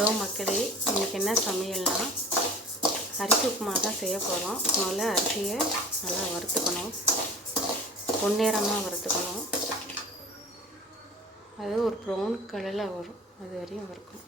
Hello மக்களே, இன்றைக்கி என்ன சமையல்னா அரிசி உப்புமா தான் செய்ய போகிறோம். முதல்ல அரிசியை நல்லா வறுத்துக்கணும், பொன்னிறமாக வறுத்துக்கணும். அது ஒரு ப்ரௌன் கலரில் வரும், அது வரையும் வறுக்கணும்.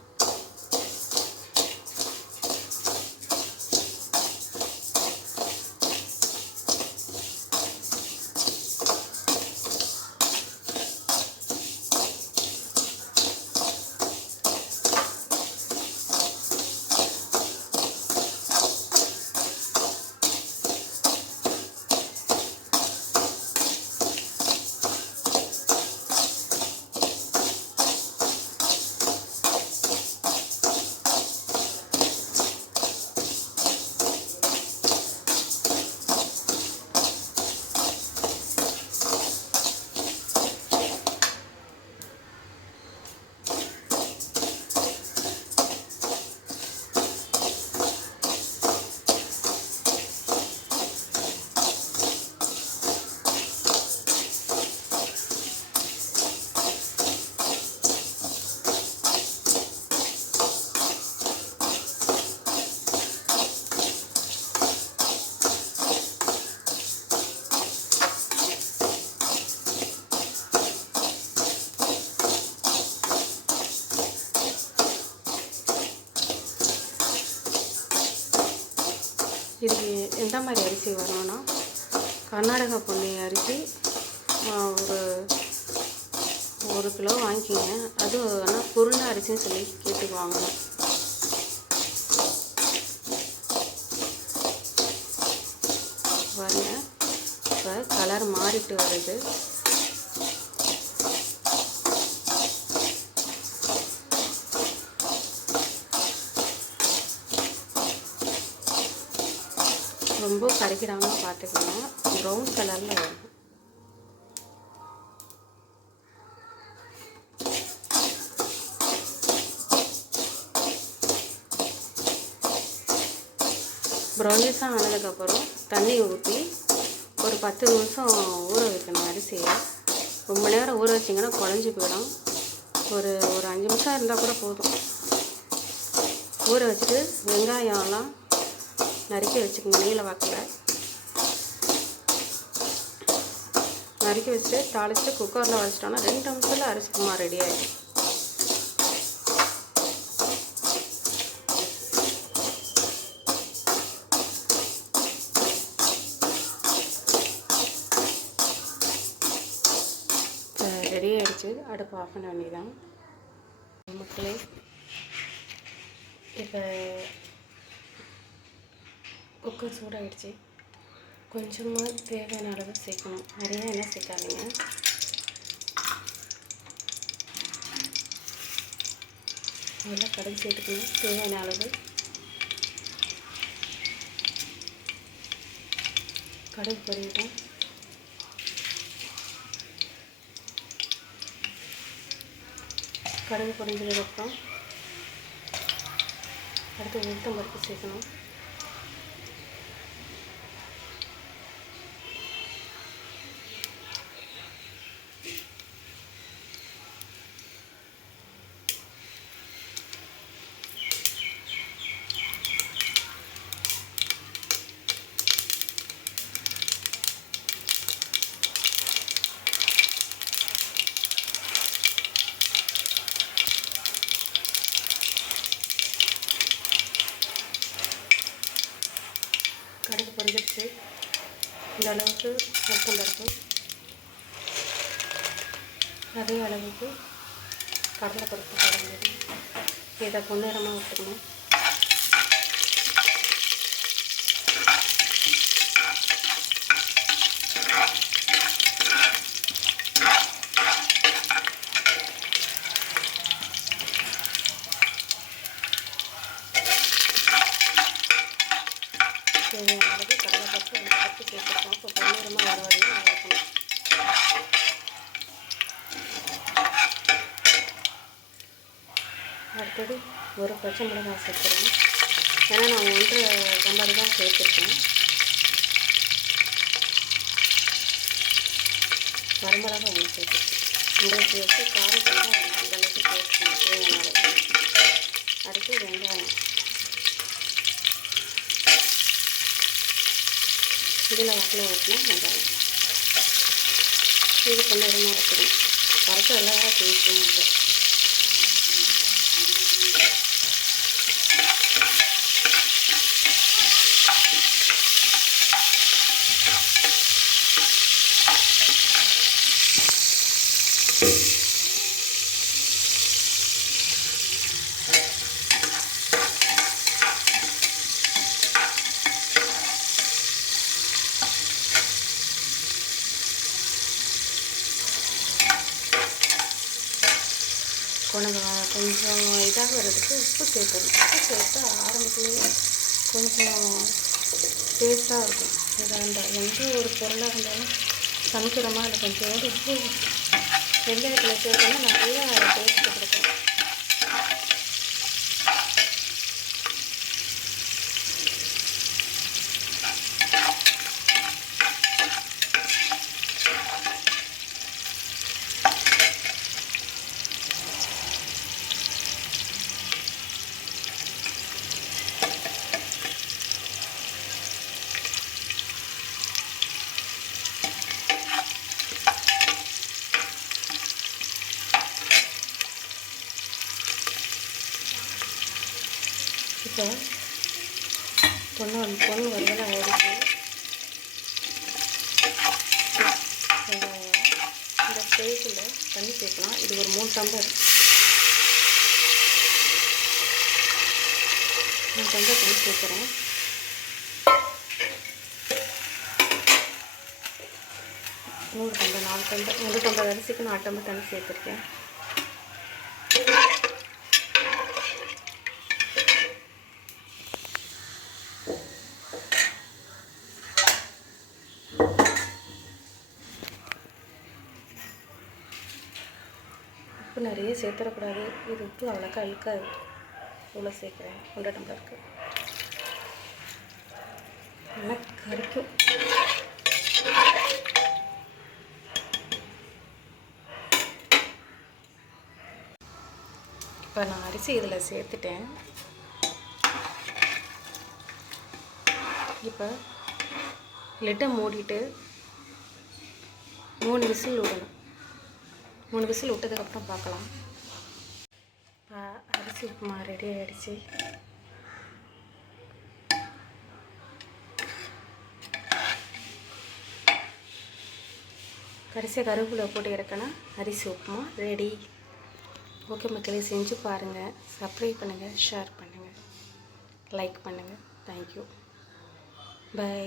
இதுக்கு எந்த மாதிரி அரிசி வரணும்னா, கர்நாடகா பொன்னி அரிசி ஒரு கிலோ வாங்கிக்கிங்க. அது ஆனால் குருணை அரிசின்னு சொல்லி கேட்டு வாங்கணும். பாருங்க, இப்போ கலர் மாறிட்டு வருது. ரொம்ப கருக்கிடாமல் பார்த்துக்கணும். ப்ரௌன் கலரில் வரும். ப்ரௌனிஷாக ஆனதுக்கப்புறம் தண்ணி ஊற்றி ஒரு 10 நிமிஷம் ஊற வைக்கணும். அரிசியை ரொம்ப நேரம் ஊற வச்சிங்கன்னா குழஞ்சி போயிடும். ஒரு 5 நிமிஷம் இருந்தால் கூட போதும். ஊற வச்சுட்டு வெங்காயம்லாம் நறுக்கி வச்சுக்கோங்க. நீல வாக்கில் நறுக்கி வச்சுட்டு தாளிச்சுட்டு குக்கரில் வச்சிட்டோன்னா 2 நிமிஷத்தில் அரிசி உப்புமா ரெடி ஆகிடும். ரெடி ஆகிடுச்சு. அடுப்பு ஆஃப் பண்ண வேண்டியதான் மக்களே. இப்போ குக்கர் சூடாகிடுச்சு. கொஞ்சமாக தேவையான அளவு சேர்க்கணும், நிறையா எண்ணெய் சேர்க்காதீங்க. நல்லா கடுகு சேர்த்துக்கணும் தேவையான அளவு. கடுகு பொரியட்டும். கடுகு பொரிஞ்சதுக்கப்புறம் அடுத்து உளுத்தம் பருப்பு சேர்க்கணும். கடுகு பொரிஞ்சிருச்சு. இந்த அளவுக்கு உளுத்தம் பருப்பு, அதே அளவுக்கு கடலைப்பருப்பு போட வேண்டியது. இதை பொன்னிறமாக வச்சுக்கணும். தேவையான அளவு கடலைப்பருப்பு உளுத்தப்பருப்பு சேர்த்துருக்கோம். இப்போ பொன்னிறமாக வர வரையும் வறுக்கணும். அடுத்தது ஒரு பச்சை மிளகாய் சேர்த்துறேன். ஏன்னா நான் 1 டம்ளர் தான் சேர்த்துருக்கேன். வரமிளகா ஒன்று சேர்த்துருக்கேன். உங்களுக்கு காரம் கொஞ்சம் அந்தளவுக்கு சேர்த்துக்கணும் தேவையான அளவு. அடுத்து வதக்கிறதுக்கு வெங்காயம், இதில் வட்டில் ஊற்றினா வெங்காயம் இது கொஞ்சம் இடமா வைக்கணும். பறக்க எல்லாம் பேசணும். இல்லை கொஞ்சம் இதாக வர்றதுக்கு உப்பு சேர்க்கணும். உப்பு சேர்த்து ஆரம்பத்துலேயே கொஞ்சம் டேஸ்ட்டாக இருக்கும். இதாக எந்த ஒரு பொருளாக இருந்தாலும் சமைக்கிறோமா அது கொஞ்சம் உப்பு வெங்காயத்தில் சேர்த்தோம்னா நிறையா டேஸ்ட்டு கொடுக்கும். இப்போ பொண்ணு வரையில் ஆயிடுச்சு. இந்த ஸ்டேஜில் தண்ணி சேர்க்கலாம். இது ஒரு 3 டம்ளர் தண்ணி சேர்க்குறேன். ஒரு டம்ளர் 4 டம்ளர் 1 டம்ளர் அரிசிக்கு 4 டம்ளர் தண்ணி சேர்த்துருக்கேன். உப்பு நிறைய சேர்த்துடக்கூடாது. இது உப்பு அவ்வளோக்கா அழுக்காது. இவ்வளோ சேர்க்குறேன் 1 டம்ளருக்கு. நல்லா கறிக்கும். இப்போ நான் அரிசி இதில் சேர்த்துட்டேன். இப்போ லிட்டை மூடிட்டு 3 விசில் விடணும். 3 விசில் விட்டதுக்கப்புறம் பார்க்கலாம். அரிசி உப்புமா ரெடி ஆகிடுச்சு. கடைசியாக கருவேப்பிலை போட்டு இறக்கணும். அரிசி உப்புமா ரெடி. ஓகே மக்களே, செஞ்சு பாருங்கள். சப்ஸ்கிரைப் பண்ணுங்கள், ஷேர் பண்ணுங்கள், லைக் பண்ணுங்கள். தேங்க்யூ. பை.